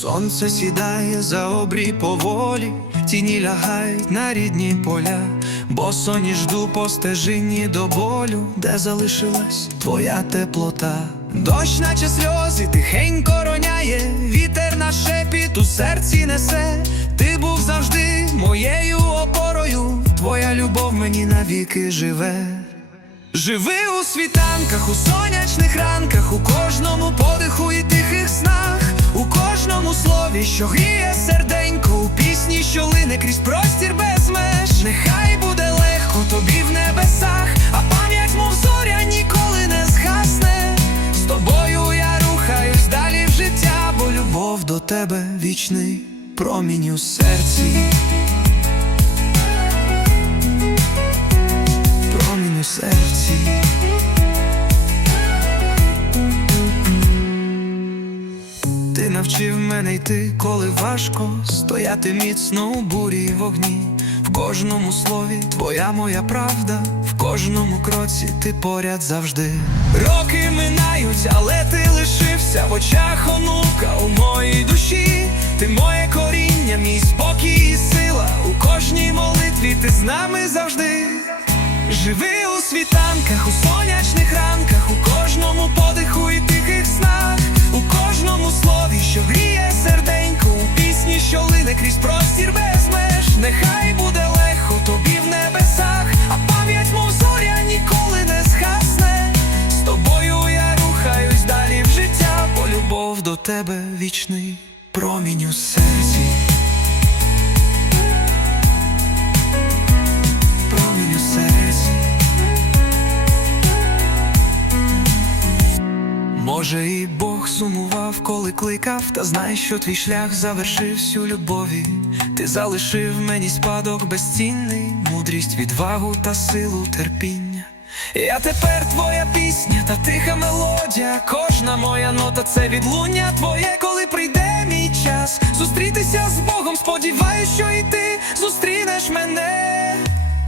сонце сідає за обрій поволі, тіні лягають на рідні поля, бо соні жду по стежині до болю, де залишилась твоя теплота. Дощ, наче сльози, тихенько роняє, вітер на шепіт у серці несе. Ти був завжди моєю опорою, твоя любов мені навіки живе. Живи у світанках, у сонячних ранках, у кожному подиху і тихих снах, у кожному слові, що гріє серденько, у пісні, що лине крізь простір без меж. Нехай буде легко тобі в небесах, а пам'ять, мов зоря, ніколи не згасне. З тобою я рухаюсь далі в життя, бо любов до тебе вічний промінь у серці. Промінь у серці. Навчив мене йти, коли важко стояти міцно у бурі й вогні. В кожному слові твоя моя правда, в кожному кроці ти поряд завжди. Роки минають, але ти лишився в очах онука у моїй душі. Ти моє коріння, мій спокій і сила. У кожній молитві ти з нами завжди. Живи у світанках, у сонячних ранках, у кожному подиху і тихих снах, у кожному слові, що гріє серденько, у пісні, що лине крізь простір без меж. Нехай буде легко тобі в небесах, а пам'ять, мов зоря, ніколи не згасне. З тобою я рухаюсь далі в життя, бо любов до тебе вічний промінь у серці. Може, і Бог сумував, коли кликав, та знай, що твій шлях завершився у любові. Ти залишив мені спадок безцінний, мудрість, відвагу та силу терпіння. Я тепер твоя пісня та тиха мелодія. Кожна моя нота це відлуння твоє, коли прийде мій час. Зустрітися з Богом, сподіваюсь, що і ти зустрінеш мене.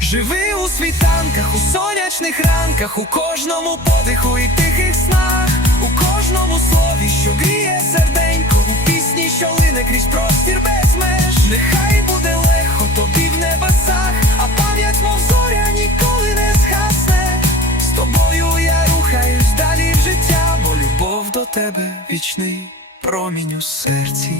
Живи у світанках, у сонячних ранках, у кожному подиху і тихих снах, у кожному слові, що гріє серденько, у пісні, що лине крізь простір без меж. Нехай буде легко тобі в небесах, а пам'ять, мов зоря, ніколи не згасне. З тобою я рухаюсь далі в життя, бо любов до тебе вічний промінь у серці.